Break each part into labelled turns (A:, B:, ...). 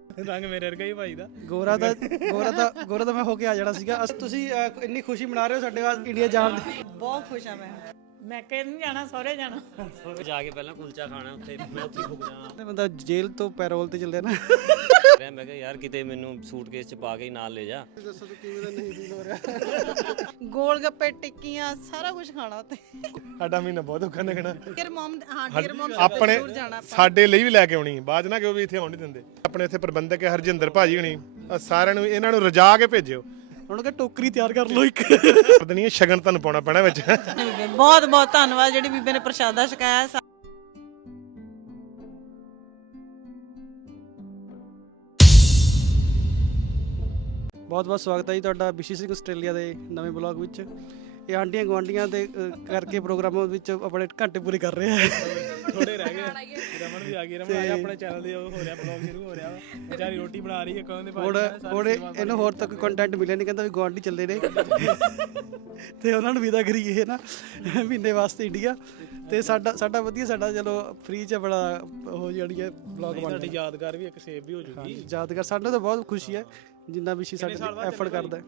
A: ਰੰਗ ਮੇਰੇ ਵਰਗਾ ਹੀ ਭਾਈ ਦਾ।
B: ਗੋਰਾ ਤਾਂ ਮੈਂ ਹੋ ਕੇ ਆ ਜਾਣਾ ਸੀਗਾ। ਤੁਸੀਂ ਇੰਨੀ ਖੁਸ਼ੀ ਮਨਾ ਰਹੇ ਹੋ ਸਾਡੇ ਵਾਸਤੇ ਇੰਡੀਆ ਜਾਣ ਦੀ।
C: ਬਹੁਤ ਖੁਸ਼ ਆ ਮੈਂ ਕਿ ਨਹੀਂ ਜਾਣਾ, ਸਹੁਰੇ ਜਾਣਾ।
D: ਜਾ ਕੇ ਪਹਿਲਾਂ ਕੁਲਚਾ ਖਾਣਾ ਉੱਥੇ, ਮੈਂ ਉੱਥੇ ਫੁੱਕ ਜਾਣਾ।
B: ਬੰਦਾ ਜੇਲ੍ਹ ਤੋਂ ਪੈਰੋਲ ਤੇ ਚੱਲਿਆ ਨਾ।
D: ਮੈਂ ਕਿਹਾ ਯਾਰ ਕਿਤੇ ਮੈਨੂੰ ਸੂਟਕੇਸ 'ਚ ਪਾ ਕੇ ਹੀ ਨਾਲ ਲੈ ਜਾ।
B: ਦੱਸੋ ਤੂੰ ਕਿਵੇਂ ਦਾ ਨਹੀਂ ਫੀਲ ਹੋ ਰਿਹਾ?
C: ਗੋਲ ਗੱਪੇ, ਟਿੱਕੀਆਂ, ਸਾਰਾ ਕੁਝ ਖਾਣਾ ਉੱਥੇ।
E: ਸਾਡਾ ਮਹੀਨਾ ਬਹੁਤ ਔਖਾ ਲੱਗਣਾ।
C: ਡੀਅਰ ਮਮ, ਹਾਂ ਡੀਅਰ ਮਮ
E: ਆਪਣੇ
C: ਜ਼ਰੂਰ ਜਾਣਾ ਆਪਾਂ।
E: ਸਾਡੇ ਲਈ ਵੀ ਲੈ ਕੇ ਆਉਣੀ, ਬਾਅਦ ਨਾ ਕਿ ਉਹ ਵੀ ਇੱਥੇ ਆਉਣ ਨਹੀਂ ਦਿੰਦੇ। ਆਪਣੇ ਇੱਥੇ ਪ੍ਰਬੰਧਕ ਹੈ ਹਰਜਿੰਦਰ ਭਾਜੀ ਹੁਣੀ, ਸਾਰਿਆਂ ਨੂੰ ਇਹਨਾਂ ਨੂੰ ਰਜਾ ਕੇ ਭੇਜਿਓ।
B: ਉਹਨਾਂ ਕਹਿੰਦਾ ਟੋਕਰੀ ਤਿਆਰ ਕਰ ਲਓ ਇੱਕ।
E: ਪਤਨੀ ਸ਼ਗਨ ਤੁਹਾਨੂੰ ਪਾਉਣਾ ਪੈਣਾ ਵਿੱਚ।
C: ਬਹੁਤ ਬਹੁਤ ਧੰਨਵਾਦ ਜਿਹੜੀ ਬੀਬੀ ਨੇ ਪ੍ਰਸ਼ਾਦਾ ਛਕਾਇਆ।
B: ਬਹੁਤ ਬਹੁਤ ਸਵਾਗਤ ਹੈ ਜੀ ਤੁਹਾਡਾ BCC ਆਸਟ੍ਰੇਲੀਆ ਦੇ ਨਵੇਂ ਬਲੌਗ ਵਿੱਚ। ਇਹ ਆਂਡੀਆਂ ਗੁਆਂਢੀਆਂ ਦੇ ਕਰਕੇ ਪ੍ਰੋਗਰਾਮਾਂ ਵਿੱਚ ਆਪਣੇ ਘੰਟੇ ਪੂਰੇ ਕਰ ਰਹੇ ਆ।
A: ਥੋੜੇ ਰਹਿ ਗਏ। ਰਮਨ ਵੀ ਆ ਗਈ। ਰਮਨ ਆਇਆ, ਆਪਣੇ ਚੈਨਲ ਦੇ ਉਹ ਹੋ ਰਿਹਾ, ਬਲੌਗ ਸ਼ੁਰੂ ਹੋ ਰਿਹਾ ਵਾ। ਵਿਚਾਰੀ ਰੋਟੀ ਬਣਾ ਰਹੀ ਹੈ ਕਦੋਂ ਦੇ
B: ਹੁਣ ਇਹਨੂੰ ਹੋਰ ਤੱਕ ਕੰਟੈਂਟ ਮਿਲਿਆ ਨਹੀਂ, ਕਹਿੰਦਾ ਵੀ ਗੁਆਂਢੀ ਚੱਲੇ ਨੇ ਤੇ ਉਹਨਾਂ ਨੂੰ ਵਿਦਾ ਕਰੀਏ ਨਾ ਮਹੀਨੇ ਵਾਸਤੇ ਇੰਡੀਆ। ਤੇ ਸਾਡਾ ਵਧੀਆ, ਸਾਡਾ ਚਲੋ ਫ੍ਰੀ ਚ ਬੜਾ ਹੋ ਜਾਣੀ ਹੈ ਬਲੌਗ ਬਣ
A: ਸਾਡੀ ਯਾਦਗਾਰ ਵੀ ਇੱਕ ਸੇਵ ਵੀ ਹੋ ਜੂਗੀ।
B: ਯਾਦਗਾਰ। ਸਾਨੂੰ ਤਾਂ ਬਹੁਤ ਖੁਸ਼ੀ ਹੈ ਜਿੰਨਾ ਵੀ ਸਾਡੇ ਲਈ ਐਫਰਟ ਕਰਦਾ।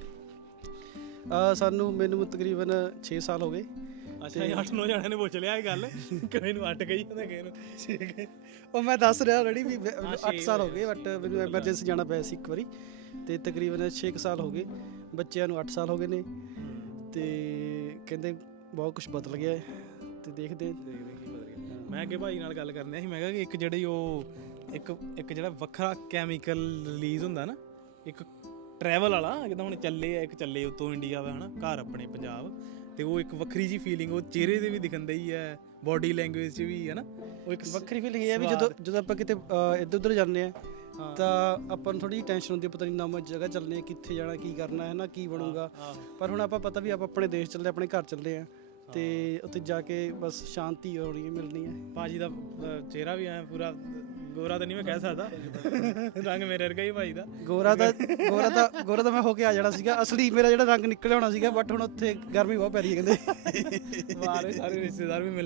B: ਮੈਨੂੰ ਤਕਰੀਬਨ 6 ਸਾਲ ਹੋ ਗਏ।
A: ਅੱਛਾ, 8-9 ਜਣਿਆਂ ਨੇ ਪੁੱਛ ਲਿਆ ਇਹ ਗੱਲ, ਕਿਸੇ ਨੂੰ 8 ਗਈ ਉਹਨੇ, ਕਿਸੇ ਨੂੰ 6 ਗਈ।
B: ਉਹ ਮੈਂ ਦੱਸ ਰਿਹਾ ਆਲਰੇਡੀ ਵੀ 8 ਸਾਲ ਹੋ ਗਏ, ਬਟ ਮੈਨੂੰ ਐਮਰਜੈਂਸੀ ਜਾਣਾ ਪਿਆ ਸੀ ਇੱਕ ਵਾਰੀ। ਤੇ ਤਕਰੀਬਨ 6 ਸਾਲ ਹੋ ਗਏ। ਬੱਚਿਆਂ ਨੂੰ 8 ਸਾਲ ਹੋ ਗਏ ਨੇ। ਤੇ ਕਹਿੰਦੇ ਬਹੁਤ ਕੁਝ ਬਦਲ ਗਿਆ ਹੈ ਤੇ ਦੇਖਦੇ
A: ਕੀ ਬਦਲ ਗਿਆ। ਮੈਂ ਅੱਗੇ ਭਾਈ ਨਾਲ ਗੱਲ ਕਰਨੀ ਸੀ, ਮੈਂ ਕਿਹਾ ਕਿ ਇੱਕ ਜਿਹੜੀ ਉਹ ਇੱਕ ਜਿਹੜਾ ਵੱਖਰਾ ਕੈਮੀਕਲ ਰਿਲੀਜ਼ ਹੁੰਦਾ ਨਾ, ਇੱਕ ਟਰੈਵਲ ਵਾਲਾ, ਜਿੱਦਾਂ ਹੁਣ ਚੱਲੇ ਆ, ਇੱਕ ਚੱਲੇ ਉੱਤੋਂ ਇੰਡੀਆ ਵਾ, ਹੈ ਨਾ, ਘਰ ਆਪਣੇ ਪੰਜਾਬ, ਤੇ ਉਹ ਇੱਕ ਵੱਖਰੀ ਜੀ ਫੀਲਿੰਗ ਉਹ ਚਿਹਰੇ ਤੇ ਵੀ ਦਿਖਾਉਂਦਾ ਹੀ ਹੈ, ਬੋਡੀ ਲੈਂਗੁਏਜ 'ਚ ਵੀ, ਹੈ ਨਾ। ਉਹ ਇੱਕ
B: ਵੱਖਰੀ ਫੀਲਿੰਗ ਇਹ ਹੈ ਵੀ ਜਦੋਂ ਆਪਾਂ ਕਿਤੇ ਇੱਧਰ ਉੱਧਰ ਜਾਂਦੇ ਆ ਤਾਂ ਆਪਾਂ ਨੂੰ ਥੋੜੀ ਜਿਹੀ ਟੈਨਸ਼ਨ ਹੁੰਦੀ ਹੈ, ਪਤਾ ਨਹੀਂ ਨਵੀਂ ਜਗ੍ਹਾ ਚੱਲਦੇ ਆ, ਕਿੱਥੇ ਜਾਣਾ, ਕੀ ਕਰਨਾ ਹੈ ਨਾ, ਕੀ ਬਣੂਗਾ। ਪਰ ਹੁਣ ਆਪਾਂ ਪਤਾ ਵੀ ਆਪਾਂ ਆਪਣੇ ਦੇਸ਼ ਚੱਲੇ, ਆਪਣੇ ਘਰ ਚੱਲੇ ਆ, ਤੇ ਉੱਥੇ ਜਾ ਕੇ ਬਸ ਸ਼ਾਂਤੀ ਹੋਣੀ ਹੈ, ਮਿਲਣੀ ਹੈ।
A: ਭਾਜੀ ਦਾ ਚਿਹਰਾ ਵੀ ਐ ਪੂਰਾ ਗੋਰਾ ਤਾਂ ਨਹੀਂ ਮੈਂ ਕਹਿ ਸਕਦਾ, ਰੰਗ ਮੇਰੇ ਵਰਗਾ ਹੀ ਭਾਈ ਦਾ।
B: ਗੋਰਾ ਤਾਂ ਮੈਂ ਹੋ ਕੇ ਆ ਜਾਣਾ ਸੀਗਾ। ਅਸਲੀ ਮੇਰਾ ਜਿਹੜਾ ਰੰਗ ਨਿਕਲ ਆਉਣਾ ਸੀਗਾ, ਬਟ ਹੁਣ ਉੱਥੇ ਗਰਮੀ ਬਹੁਤ ਪੈ ਰਹੀ ਹੈ ਕਹਿੰਦੇ।
A: ਬਾਹਰ ਸਾਰੇ ਰਿਸ਼ਤੇਦਾਰ ਵੀ ਮਿਲ।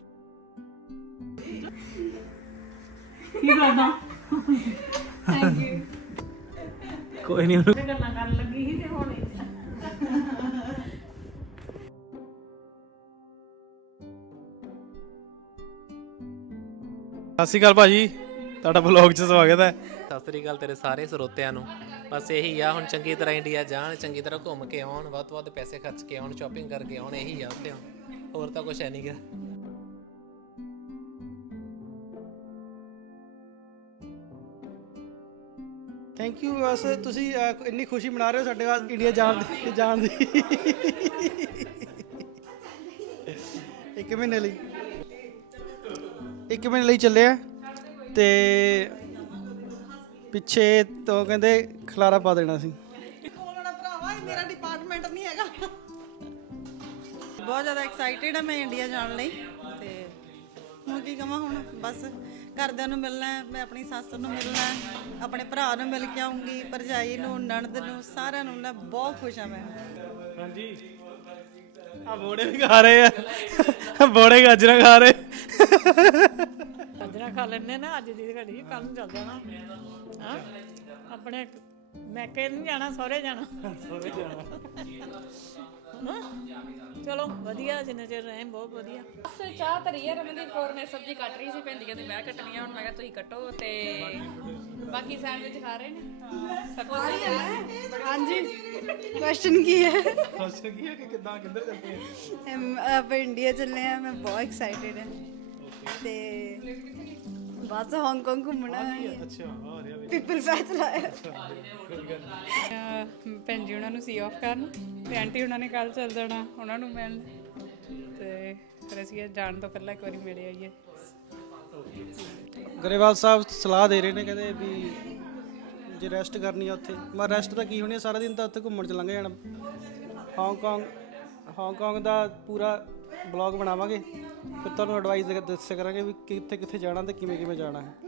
C: ਕੀ ਕਰਦਾ? Thank you.
A: ਕੋਈ ਨਹੀਂ,
C: ਗੱਲਾਂ ਕਰਨ ਲੱਗੀ ਸੀ ਤੇ ਹੁਣ
A: ਸਤਿ ਸ਼੍ਰੀ ਅਕਾਲ ਭਾਜੀ, ਤੁਹਾਡਾ ਬਲੌਗ 'ਚ ਸਵਾਗਤ ਹੈ।
F: ਸਤਿ ਸ੍ਰੀ ਅਕਾਲ ਤੇਰੇ ਸਾਰੇ ਸਰੋਤਿਆਂ ਨੂੰ। ਬਸ ਇਹੀ ਆ, ਹੁਣ ਚੰਗੀ ਤਰ੍ਹਾਂ ਇੰਡੀਆ ਜਾਣ, ਚੰਗੀ ਤਰ੍ਹਾਂ ਘੁੰਮ ਕੇ ਆਉਣ, ਵੱਧ ਤੋਂ ਵੱਧ ਪੈਸੇ ਖਰਚ ਕੇ ਆਉਣ, ਸ਼ਾਪਿੰਗ ਕਰਕੇ ਆਉਣ, ਇਹੀ ਆ ਉੱਥੇ। ਹੋਰ ਤਾਂ ਕੁਛ ਹੈ ਨਹੀਂ ਗਾ।
B: Thank you. ਬਸ ਤੁਸੀਂ ਇੰਨੀ ਖੁਸ਼ੀ ਮਨਾ ਰਹੇ ਹੋ ਸਾਡੇ ਵਾਸਤੇ ਇੰਡੀਆ ਜਾਣ ਦੀ। 1 ਮਹੀਨੇ ਲਈ ਚੱਲੇ ਆ ਤੇ ਪਿੱਛੇ ਤੋਂ ਕਹਿੰਦੇ ਖਲਾਰਾ ਪਾ ਦੇਣਾ ਸੀ।
C: ਬੋਲਣਾ ਭਰਾਵਾ, ਇਹ ਮੇਰਾ ਡਿਪਾਰਟਮੈਂਟ ਨਹੀਂ ਹੈਗਾ। ਬਹੁਤ ਜ਼ਿਆਦਾ ਐਕਸਾਈਟਿਡ ਆ ਮੈਂ ਇੰਡੀਆ ਜਾਣ ਲਈ। ਤੇ ਹੁਣ ਕੀ ਕਹਾਂ, ਹੁਣ ਬਸ ਘਰਦਿਆਂ ਨੂੰ ਮਿਲਣਾ, ਮੈਂ ਆਪਣੀ ਸੱਸ ਨੂੰ ਮਿਲਣਾ, ਆਪਣੇ ਭਰਾ ਨੂੰ ਮਿਲ ਕੇ ਆਉਂਗੀ, ਭਰਜਾਈ ਨੂੰ, ਨਣਦ ਨੂੰ, ਸਾਰਿਆਂ ਨੂੰ ਮਿਲਣਾ। ਬਹੁਤ ਖੁਸ਼ ਆ ਮੈਂ।
A: ਹਾਂਜੀ, ਆ ਬੋੜੇ ਵੀ ਖਾ ਰਹੇ ਆ, ਬੋੜੇ ਗਾਜਰਾਂ ਖਾ ਰਹੇ।
G: ਗਾਜਰਾਂ ਖਾ ਲੈਣੇ ਨਾ ਅੱਜ ਦੀ ਘੜੀ, ਕੱਲ ਨੂੰ ਚੱਲ ਜਾਣਾ। ਹਾਂ, ਆਪਣੇ ਮੈਂ ਕਿ ਨਹੀਂ ਜਾਣਾ, ਸਹੁਰੇ ਜਾਣਾ। ਚਲੋ ਵਧੀਆ, ਜਿੰਨੇ ਚਿਰ ਰਹੇ ਬਹੁਤ ਵਧੀਆ।
H: ਬਸ ਚਾਹ ਧਰੀ ਹੈ, ਰਮਨਦੀਪ ਕੌਰ ਨੇ ਸਬਜ਼ੀ ਕੱਟ ਰਹੀ ਸੀ, ਭਿੰਡੀਆਂ ਤੇ ਮੈਂ ਕੱਟਣੀਆਂ। ਹੁਣ ਮੈਂ ਕਿਹਾ ਤੁਸੀਂ ਕੱਟੋ, ਤੇ ਬਾਕੀ ਸੈਂਡਵਿਚ ਖਾ ਰਹੇ ਨੇ।
I: ਹਾਂਜੀ, ਕੁਐਸਚਨ ਕੀ ਹੈ?
A: ਸੋਚ ਕੀ ਹੈ ਕਿ ਕਿੱਦਾਂ ਕਿੱਧਰ ਚੱਲਦੇ
I: ਆਪਾਂ ਇੰਡੀਆ ਚੱਲੇ ਆ। ਮੈਂ ਬਹੁਤ ਐਕਸਾਈਟਿਡ ਹਾਂ ਤੇ ਬਸ ਹਾਂਗਕਾਂਗ ਘੁੰਮਣਾ ਹੈ।
A: ਅੱਛਾ, ਆ ਰਿਹਾ ਵੀ
I: ਪੀਪਲ ਫੈਚ ਲਾਇਆ।
H: ਭੈਣ ਜੀ ਉਹਨਾਂ ਨੂੰ ਸੀ ਆਫ ਕਰਨ, ਤੇ ਆਂਟੀ ਉਹਨਾਂ ਨੇ ਕੱਲ ਚੱਲ ਜਾਣਾ ਉਹਨਾਂ ਨੂੰ ਮਿਲਣ, ਤੇ ਫਿਰ ਅਸੀਂ ਜਾਣ ਤੋਂ ਪਹਿਲਾਂ ਇੱਕ ਵਾਰੀ ਮਿਲੇ ਆਈਏ।
B: ਗਰੇਵਾਲ ਸਾਹਿਬ ਸਲਾਹ ਦੇ ਰਹੇ ਨੇ, ਕਹਿੰਦੇ ਵੀ ਜੇ ਰੈਸਟ ਕਰਨੀ ਆ ਉੱਥੇ। ਮੈਂ ਰੈਸਟ ਤਾਂ ਕੀ ਹੋਣੀ ਆ, ਸਾਰਾ ਦਿਨ ਤਾਂ ਉੱਥੇ ਘੁੰਮਣ ਚ ਲੰਘ ਜਾਣਾ। ਹਾਂਗਕਾਂਗ ਦਾ ਪੂਰਾ ਬਲੌਗ ਬਣਾਵਾਂਗੇ, ਫਿਰ ਤੁਹਾਨੂੰ ਐਡਵਾਈਸ ਦੱਸਿਆ ਕਰਾਂਗੇ ਵੀ ਕਿੱਥੇ ਕਿੱਥੇ ਜਾਣਾ ਤੇ ਕਿਵੇਂ ਕਿਵੇਂ ਜਾਣਾ ਹੈ।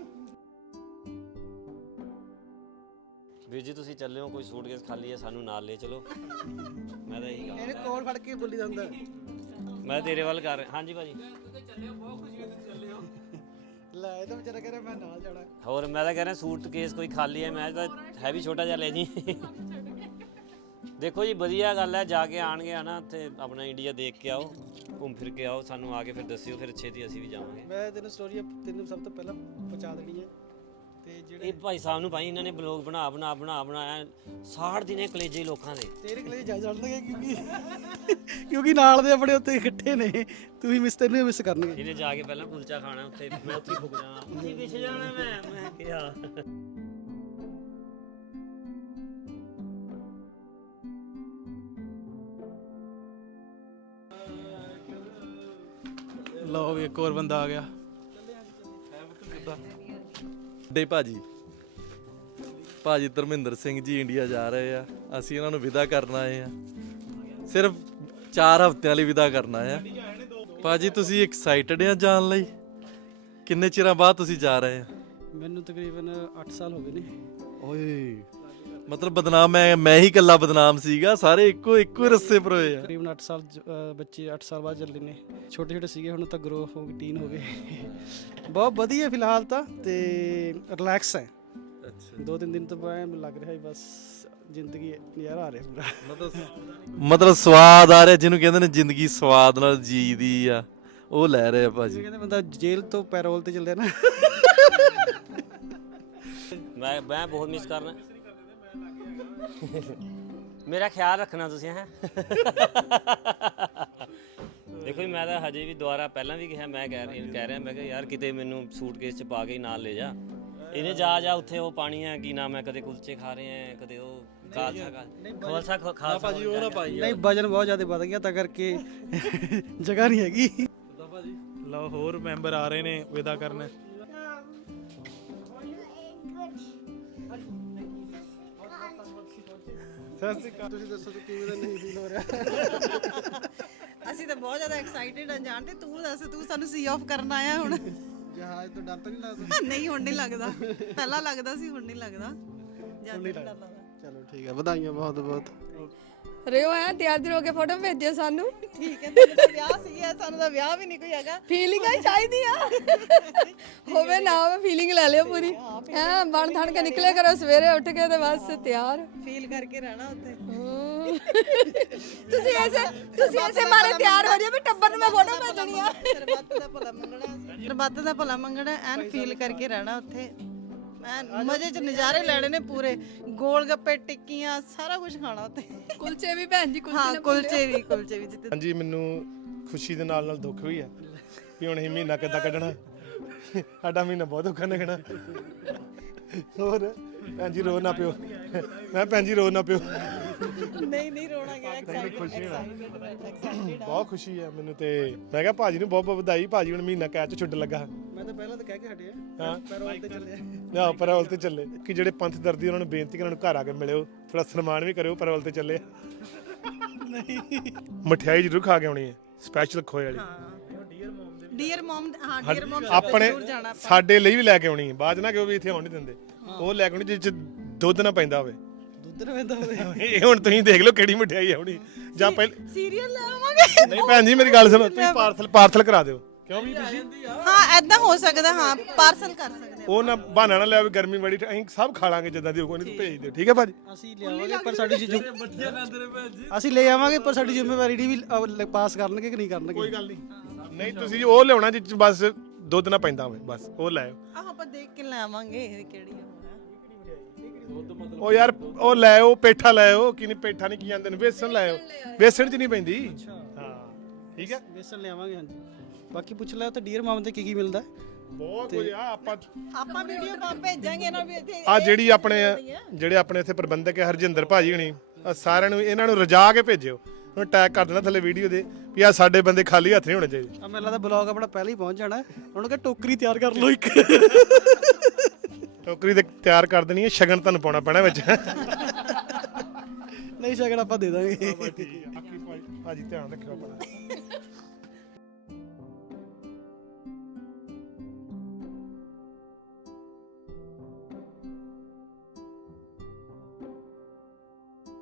D: ਵੀਰ ਜੀ ਤੁਸੀਂ ਚੱਲੇ ਹੋ, ਕੋਈ ਸੂਟਕੇਸ ਖਾਲੀ ਹੈ ਸਾਨੂੰ ਨਾਲ ਲੈ ਚਲੋ। ਮੈਂ ਤਾਂ ਇਹੀ ਕਹਾਂ,
B: ਇਹਨੇ ਕੋਲ ਫੜ ਕੇ ਬੋਲੀ ਜਾਂਦਾ।
D: ਮੈਂ ਤੇਰੇ ਵੱਲ ਕਰ ਰਿਹਾ। ਹਾਂਜੀ ਭਾਜੀ,
B: ਲੈ ਇਹ ਤਾਂ ਵਿਚਾਰਾ ਕਹਿ ਰਿਹਾ ਮੈਂ ਨਾਲ ਜਾਣਾ।
D: ਹੋਰ ਮੈਂ ਤਾਂ ਕਹਿ ਰਿਹਾ ਸੂਟਕੇਸ ਕੋਈ ਖਾਲੀ ਹੈ, ਮੈਂ ਤਾਂ ਹੈ ਵੀ ਛੋਟਾ ਜਿਹਾ ਲੈ ਜੀ। ਦੇਖੋ ਜੀ ਵਧੀਆ ਗੱਲ ਹੈ, ਜਾ ਕੇ ਆਣਗੇ ਹਨਾ ਤੇ ਆਪਣਾ ਇੰਡੀਆ ਦੇਖ ਕੇ ਆਓ, ਘੁੰਮ ਫਿਰ ਕੇ ਆਓ, ਸਾਨੂੰ ਆ ਕੇ ਫਿਰ ਦੱਸਿਓ, ਫਿਰ ਛੇਤੀ ਅਸੀਂ ਵੀ ਜਾਵਾਂਗੇ।
B: ਮੈਂ ਤੈਨੂੰ ਸਟੋਰੀ ਤੈਨੂੰ ਸਭ ਤੋਂ ਪਹਿਲਾਂ ਪਹੁੰਚਾ ਦੇਣੀ ਹੈ। ਤੇ ਜਿਹੜੇ
D: ਇਹ ਭਾਈ ਸਾਹਿਬ ਨੂੰ ਭਾਈ ਇਹਨਾਂ ਨੇ ਬਲੌਗ ਬਣਾਇਆ 60 ਦਿਨੇ ਕਲੇਜੇ ਲੋਕਾਂ ਦੇ।
B: ਤੇਰੇ ਕੋਲੇ ਜਾ ਜਾਣਗੇ ਕਿਉਂਕਿ ਨਾਲ ਦੇ ਆਪਣੇ ਉੱਤੇ ਇਕੱਠੇ ਨੇ, ਤੂੰ ਵੀ ਤੈਨੂੰ ਮਿਸ ਕਰਨਗੇ।
D: ਇਹਨੇ ਜਾ ਕੇ ਪਹਿਲਾਂ ਕੁਲਚਾ ਖਾਣਾ ਉੱਥੇ, ਮੈਂ ਉੱਥੇ ਫੁੱਕ ਜਾਣਾ, ਉੱਥੇ ਪਿੱਛੇ ਜਾਣਾ ਮੈਂ ਕਿਹਾ।
A: ਲਓ ਵੀ ਇੱਕ ਹੋਰ ਬੰਦਾ ਆ ਗਿਆ।
J: ਡੇ ਭਾਜੀ ਧਰਮਿੰਦਰ ਸਿੰਘ ਜੀ ਇੰਡੀਆ ਜਾ ਰਹੇ ਆ, ਅਸੀਂ ਉਹਨਾਂ ਨੂੰ ਵਿਦਾ ਕਰਨ ਆਏ ਆ। ਸਿਰਫ 4 ਹਫ਼ਤਿਆਂ ਲਈ ਵਿਦਾ ਕਰਨਾ ਆ। ਭਾਜੀ ਤੁਸੀਂ ਐਕਸਾਈਟਡ ਆ ਜਾਣ ਲਈ? ਕਿੰਨੇ ਚਿਰਾਂ ਬਾਅਦ ਤੁਸੀਂ ਜਾ ਰਹੇ ਆ?
B: ਮੈਨੂੰ ਤਕਰੀਬਨ 8 ਸਾਲ ਹੋ ਗਏ ਨੇ।
J: ਓਏ ਮਤਲਬ ਬਦਨਾਮ ਮੈਂ ਹੀ ਇਕੱਲਾ ਬਦਨਾਮ ਸੀਗਾ, ਸਾਰੇ ਇੱਕੋ ਰस्से ਪਰ ਹੋਏ ਆ।
B: ਤਕਰੀਬਨ 8 ਸਾਲ ਬੱਚੇ 8 ਸਾਲ ਬਾਅਦ ਚੱਲੇ ਨੇ। ਛੋਟੇ ਛੋਟੇ ਸੀਗੇ, ਹੁਣ ਤਾਂ ਗਰੋ ਹੋ ਗਏ, ਟੀਨ ਹੋ ਗਏ। ਬਹੁਤ ਵਧੀਆ ਫਿਲਹਾਲ ਤਾਂ, ਤੇ ਰਿਲੈਕਸ ਹੈ।
J: ਅੱਛਾ
B: 2-3 ਦਿਨ ਤੋਂ ਬਾਅਦ ਲੱਗ ਰਿਹਾ ਬਸ ਜ਼ਿੰਦਗੀ ਨਜ਼ਾਰਾ ਆ ਰਿਹਾ ਪੂਰਾ।
J: ਮਤਲਬ ਸਵਾਦ ਆ ਰਿਹਾ, ਜਿਹਨੂੰ ਕਹਿੰਦੇ ਨੇ ਜ਼ਿੰਦਗੀ ਸਵਾਦ ਨਾਲ ਜੀਦੀ ਆ, ਉਹ ਲੈ ਰਹੇ ਆ ਭਾਜੀ।
B: ਕਹਿੰਦੇ ਬੰਦਾ ਜੇਲ੍ਹ ਤੋਂ ਪੈਰੋਲ ਤੇ ਚੱਲਿਆ ਨਾ।
D: ਮੈਂ ਬਹੁਤ ਮਿਸ ਕਰਨਾ। ਮੇਰਾ ਖਿਆਲ ਰੱਖਣਾ ਤੁਸੀਂ ਹੈ। ਦੇਖੋ ਜੀ ਮੈਂ ਤਾਂ ਹਜੇ ਵੀ ਦੁਬਾਰਾ ਪਹਿਲਾਂ ਵੀ ਕਿਹਾ, ਮੈਂ ਕਹਿ ਰਿਹਾ ਮੈਂ ਕਿਹਾ ਯਾਰ ਕਿਤੇ ਮੈਨੂੰ ਸੂਟਕੇਸ 'ਚ ਪਾ ਕੇ ਹੀ ਨਾਲ ਲੈ ਜਾ। ਇਹਨੇ ਜਾ ਉੱਥੇ ਉਹ ਪਾਣੀ ਹੈ ਕੀ ਨਾਮ ਹੈ, ਕਦੇ ਕੁਲਚੇ ਖਾ ਰਹੇ ਹੈ, ਕਦੇ ਉਹ ਖਾਲਸਾ
J: ਭਾਜੀ ਉਹ ਨਾ ਪਾਈ
B: ਨਹੀਂ ਵਜਨ ਬਹੁਤ ਜ਼ਿਆਦਾ ਵੱਧ ਗਿਆ ਤਾਂ ਕਰਕੇ ਜਗ੍ਹਾ ਨਹੀਂ ਹੈਗੀ।
A: ਲਓ ਹੋਰ ਮੈਂਬਰ ਆ ਰਹੇ ਨੇ ਵਿਦਾ ਕਰਨ।
B: ਤੁਸੀਂ ਦੱਸੋ ਕਿਵੇਂ ਦਾ ਨਹੀਂ ਫੀਲ ਹੋ ਰਿਹਾ?
C: ਅਸੀਂ ਤਾਂ ਬਹੁਤ ਜ਼ਿਆਦਾ ਐਕਸਾਈਟਿਡ ਆ ਜਾਣ ਤੇ। ਤੂੰ ਦੱਸ, ਤੂੰ ਸਾਨੂੰ ਸੀ ਆਫ ਕਰਨ ਆਇਆ ਹੁਣ?
B: ਜਹਾਜ਼ ਤੋਂ ਡਰ ਤਾਂ ਨਹੀਂ ਲੱਗਦਾ?
C: ਨਹੀਂ ਹੁਣ ਨਹੀਂ ਲੱਗਦਾ, ਪਹਿਲਾਂ ਲੱਗਦਾ ਸੀ, ਹੁਣ ਨਹੀਂ ਲੱਗਦਾ।
B: ਚਲੋ ਠੀਕ ਹੈ, ਵਧਾਈਆਂ ਬਹੁਤ ਬਹੁਤ।
I: ਰਿਓ ਹੈ ਤਿਆਰ ਹੋ ਕੇ ਫੋਟੋ ਭੇਜਿਓ ਸਾਨੂੰ।
C: ਠੀਕ ਹੈ, ਤੈਨੂੰ ਤਾਂ ਵਿਆਹ ਸੀ, ਸਾਨੂੰ ਤਾਂ ਵਿਆਹ ਵੀ ਨਹੀਂ ਕੋਈ ਹੈਗਾ।
I: ਫੀਲਿੰਗ ਹੀ ਚਾਹੀਦੀ ਆ, ਹੋਵੇ ਨਾ ਹੋਵੇ ਫੀਲਿੰਗ ਲੈ ਲਿਓ ਪੂਰੀ। ਹਾਂ ਬਣ ਥਣ ਕੇ ਨਿਕਲੇ ਕਰੋ ਸਵੇਰੇ ਉੱਠ ਕੇ ਤੇ ਬਸ ਤਿਆਰ
C: ਫੀਲ ਕਰਕੇ ਰਹਿਣਾ ਉੱਥੇ।
I: ਤੁਸੀਂ ਐਸੇ ਮਾਰੇ ਤਿਆਰ ਹੋ ਜਾਓ ਵੀ ਟੱਬਰ ਨੂੰ ਮੈਂ ਫੋਟੋ ਭੇਜਣੀ ਆ।
C: ਸਰਬੱਤ ਦਾ ਭਲਾ ਮੰਗਣਾ, ਸਰਬੱਤ ਦਾ ਭਲਾ ਮੰਗਣਾ, ਐਨ ਫੀਲ ਕਰਕੇ ਰਹਿਣਾ ਉੱਥੇ। ਐਨ ਮਜ਼ੇ 'ਚ ਨਜ਼ਾਰੇ ਲੈਣੇ ਨੇ ਪੂਰੇ। ਗੋਲ ਗੱਪੇ, ਟਿੱਕੀਆਂ, ਸਾਰਾ ਕੁਝ ਖਾਣਾ ਉੱਥੇ।
I: ਕੁਲਚੇ ਵੀ ਭੈਣ ਜੀ,
C: ਹਾਂ ਕੁਲਚੇ ਵੀ ਜਿੱਤੇ।
E: ਹਾਂਜੀ ਮੈਨੂੰ ਖੁਸ਼ੀ ਦੇ ਨਾਲ ਦੁੱਖ ਵੀ ਆ ਵੀ ਹੁਣ ਅਸੀਂ ਮਹੀਨਾ ਕਿੱਦਾਂ ਕੱਢਣਾ। ਸਾਡਾ ਮਹੀਨਾ ਬਹੁਤ ਔਖਾ ਲੱਗਣਾ। ਹੋਰ ਭੈਣ ਜੀ ਰੋ ਨਾ ਪਿਓ, ਮੈਂ ਭੈਣ ਜੀ ਰੋ ਨਾ ਪਿਓ।
C: ਨਹੀਂ ਰੋਣਾ ਗਿਆ,
E: ਬਹੁਤ ਖੁਸ਼ੀ ਆ ਮੈਨੂੰ। ਤੇ ਮੈਂ ਕਿਹਾ ਭਾਜੀ ਨੂੰ ਬਹੁਤ ਬਹੁਤ ਵਧਾਈ। ਭਾਜੀ ਹੁਣ ਮਹੀਨਾ ਕੈਦ 'ਚ ਛੁੱਟਣ ਲੱਗਾ।
B: ਮੈਂ ਤਾਂ ਪਹਿਲਾਂ ਤਾਂ ਕਹਿ ਕੇ ਹਟਿਆ
E: ਹਾਂ
B: ਪੈਰੋਲ ਤੇ ਚੱਲਿਆ।
E: ਨਾ ਪੈਰੋਲ ਤੇ ਚੱਲੇ ਕਿ ਜਿਹੜੇ ਪੰਥ ਦਰਦੀ ਉਹਨਾਂ ਨੂੰ ਬੇਨਤੀ ਕਿ ਉਹਨਾਂ ਨੂੰ ਘਰ ਆ ਕੇ ਮਿਲਿਓ, ਥੋੜਾ ਸਨਮਾਨ ਵੀ ਕਰਿਓ, ਪੈਰੋਲ ਤੇ ਚੱਲੇ। ਨਹੀਂ ਮਠਿਆਈ ਜ਼ਰੂਰ ਖਾ ਕੇ ਆਉਣੀ ਹੈ, ਸਪੈਸ਼ਲ ਖੋਏ ਵਾਲੀ।
C: ਡੀਅਰ ਮਮ, ਹਾਂ ਡੀਅਰ ਮਮ
E: ਆਪਣੇ ਸਾਡੇ ਲਈ ਵੀ ਲੈ ਕੇ ਆਉਣੀ। ਬਾਅਦ ਨਾ ਕਿ ਉਹ ਵੀ ਇੱਥੇ ਆਉਣ ਨਹੀਂ ਦਿੰਦੇ, ਉਹ ਲੈ ਕੇ ਆਉਣੀ ਜਿਸ 'ਚ ਦੁੱਧ ਨਾ ਪੈਂਦਾ ਹੋਵੇ।
B: ਦੁੱਧ ਨਾ ਪੈਂਦਾ ਹੋਵੇ।
E: ਇਹ ਹੁਣ ਤੁਸੀਂ ਦੇਖ ਲਓ ਕਿਹੜੀ ਮਠਿਆਈ ਆਉਣੀ। ਜਾਂ ਪਹਿਲੇ
C: ਸੀਰੀਅਲ ਲੈ ਆਵਾਂਗੇ।
E: ਨਹੀਂ ਭੈਣ ਜੀ ਮੇਰੀ ਗੱਲ ਸੁਣੋ, ਤੁਸੀਂ ਪਾਰਸਲ ਕਰਾ ਦਿਓ। ਕਿਉਂ ਵੀ
C: ਹਾਂ ਐਦਾਂ ਹੋ ਸਕਦਾ, ਹਾਂ ਪਾਰਸਲ ਕਰ ਸਕਦੇ।
E: ਉਹ ਨਾ ਬਹਾਨਾ ਨਾ ਲਿਆ ਵੀ ਗਰਮੀ ਬੜੀ, ਅਸੀਂ ਸਭ ਖਾ ਲਾਂਗੇ ਜਿੱਦਾਂ ਦੀ ਕੋਈ ਨਹੀਂ, ਭੇਜ ਦਿਓ ਠੀਕ ਹੈ ਭਾਜੀ।
B: ਅਸੀਂ ਲਿਆਵਾਂਗੇ ਪਰ ਸਾਡੀ ਅਸੀਂ ਲੈ ਆਵਾਂਗੇ ਪਰ ਸਾਡੀ ਜ਼ਿੰਮੇਵਾਰੀ ਵੀ ਪਾਸ ਕਰਨਗੇ ਕਿ ਨਹੀਂ ਕਰਨਗੇ।
E: ਕੋਈ ਗੱਲ ਨਹੀਂ ਤੁਸੀਂ ਉਹ ਲਿਆਉਣਾ ਜਿਸ 'ਚ ਬਸ ਦੁੱਧ ਨਾ ਪੈਂਦਾ ਹੋਵੇ, ਬਸ ਉਹ ਲੈ ਆਓ।
C: ਆਹ ਆਪਾਂ ਦੇਖ ਕੇ ਲੈ ਆਵਾਂਗੇ ਕਿਹੜੀ ਆ।
E: ਉਹ ਯਾਰ ਉਹ ਲੈ ਆਓ, ਪੇਠਾ ਲੈ ਆਓ। ਕੀ ਨਹੀਂ ਪੇਠਾ ਨਹੀਂ ਕੀ ਜਾਂਦੇ ਨੇ, ਵੇਸਣ ਲੈ ਆਓ। ਵੇਸਣ 'ਚ ਨਹੀਂ ਪੈਂਦੀ। ਹਾਂ ਠੀਕ ਹੈ,
B: ਵੇਸਣ ਲਿਆਵਾਂਗੇ। ਹਾਂਜੀ ਬਾਕੀ ਪੁੱਛ ਲੈ ਤਾਂ ਡੀਅਰ ਮਾਮ ਤੇ ਕੀ ਮਿਲਦਾ।
E: ਬਹੁਤ ਕੁਝ ਆ।
C: ਆਪਾਂ ਵੀਡੀਓ ਪਾ ਭੇਜਾਂਗੇ ਇਹਨਾਂ ਵੀ ਇੱਥੇ।
E: ਆ ਜਿਹੜੇ ਆਪਣੇ ਇੱਥੇ ਪ੍ਰਬੰਧਕ ਹੈ ਹਰਜਿੰਦਰ ਭਾਜੀ ਹੁਣੀ, ਸਾਰਿਆਂ ਨੂੰ ਇਹਨਾਂ ਨੂੰ ਰਜਾ ਕੇ ਭੇਜਿਓ। ਹੁਣ ਟੈਗ ਕਰ ਦੇਣਾ ਥੱਲੇ ਵੀਡੀਓ ਦੇ ਵੀ ਆ ਸਾਡੇ ਬੰਦੇ ਖਾਲੀ ਹੱਥ ਨਹੀਂ ਹੋਣੇ ਚਾਹੀਦੇ।
B: ਆ ਮੈਨੂੰ ਲੱਗਦਾ ਬਲੌਗ ਆਪਣਾ ਪਹਿਲਾਂ ਹੀ ਪਹੁੰਚ ਜਾਣਾ। ਉਹਨੂੰ ਕਹ ਟੋਕਰੀ ਤਿਆਰ ਕਰ ਲਓ ਇੱਕ।
E: ਟੋਕਰੀ ਤੇ ਤਿਆਰ ਕਰ ਦੇਣੀ ਹੈ, ਸ਼ਗਨ ਤੁਹਾਨੂੰ ਪਾਉਣਾ ਪੈਣਾ ਵਿੱਚ।
B: ਨਹੀਂ ਸ਼ਗਨ ਆਪਾਂ ਦੇ ਦਾਂਗੇ।
E: ਭਾਜੀ ਧਿਆਨ ਰੱਖਿਓ ਆਪਣਾ।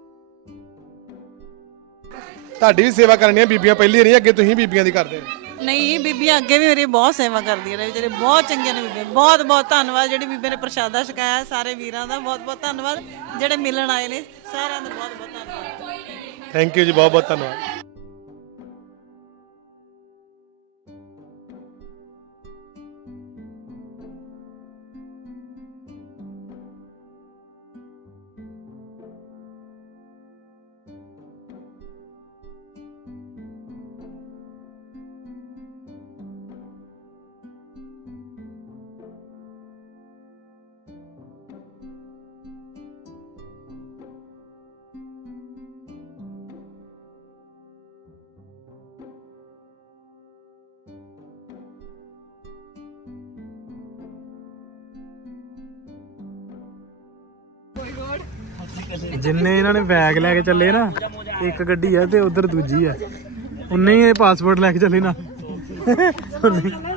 E: ਤੁਹਾਡੀ ਵੀ ਸੇਵਾ ਕਰਨੀ ਹੈ ਬੀਬੀਆਂ ਪਹਿਲੀ ਨਹੀਂ, ਅੱਗੇ ਤੁਸੀਂ ਬੀਬੀਆਂ ਦੀ ਕਰਦੇ ਹੋ।
C: ਨਹੀਂ ਬੀਬੀਆਂ ਅੱਗੇ ਵੀ ਮੇਰੀ ਬਹੁਤ ਸੇਵਾ ਕਰਦੀਆਂ ਨੇ ਵਿਚਾਰੇ, ਬਹੁਤ ਚੰਗੀਆਂ ਨੇ ਬੀਬੀਆਂ। ਬਹੁਤ ਬਹੁਤ ਧੰਨਵਾਦ ਜਿਹੜੀ ਬੀਬੀ ਨੇ ਪ੍ਰਸ਼ਾਦਾ ਛਕਾਇਆ, ਸਾਰੇ ਵੀਰਾਂ ਦਾ ਬਹੁਤ ਬਹੁਤ ਧੰਨਵਾਦ, ਜਿਹੜੇ ਮਿਲਣ ਆਏ ਨੇ ਸਾਰਿਆਂ ਦਾ ਬਹੁਤ ਬਹੁਤ ਧੰਨਵਾਦ।
E: ਥੈਂਕ ਯੂ ਜੀ, ਬਹੁਤ ਬਹੁਤ ਧੰਨਵਾਦ।
A: ਜਿੰਨੇ ਇਹਨਾਂ ਨੇ ਬੈਗ ਲੈ ਕੇ ਚੱਲੇ ਨਾ, ਇੱਕ ਗੱਡੀ ਆ ਤੇ ਉਧਰ ਦੂਜੀ ਆ, ਉਨੇ ਹੀ ਇਹ ਪਾਸਪੋਰਟ ਲੈ ਕੇ ਚੱਲੇ ਨਾ।